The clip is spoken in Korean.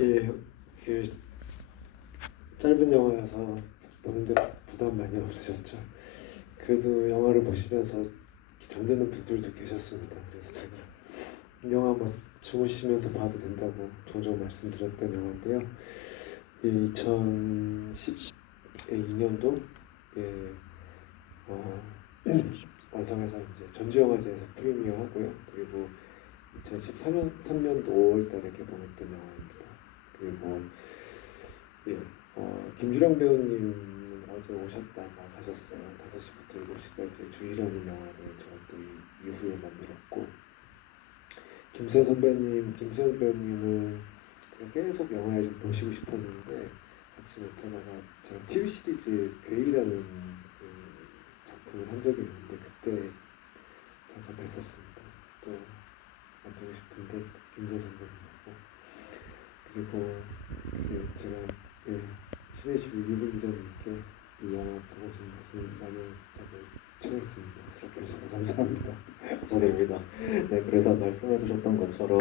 예, 그 짧은 영화여서 보는데 부담 많이 없으셨죠? 그래도 영화를 보시면서 잠드는 분들도 계셨습니다. 그래서 제가 이 영화 뭐 주무시면서 봐도 된다고 종종 말씀드렸던 영화인데요. 이 2012년도 예, 어, 완성해서 이제 전주영화제에서 프리미어 하고요. 그리고 2014년 3년도 5월달에 개봉했던 영화입니다. 그리고 예, 어, 김주령 배우님 어제 오셨다가 가셨어요. 5시부터 7시까지 주일하는 영화를 제가 또 이- 이후에 만들었고 김수현 선배님, 김수현 배우님은 계속 영화에 좀 모시고 싶었는데 같이 못하다가 제가 TV 시리즈 괴이라는 그 작품을 한 적이 있는데 그때 잠깐 뵀었습니다. 또 만들고 싶은데 김수현 선배님하고 그리고 그 제가 예, 신혜식 유분 기자님께 이 영화 보고 좀 말씀 나누자고 청했습니다. 수락해 주셔서 감사합니다. 감사드립니다. 네, 그래서 말씀해 주셨던 것처럼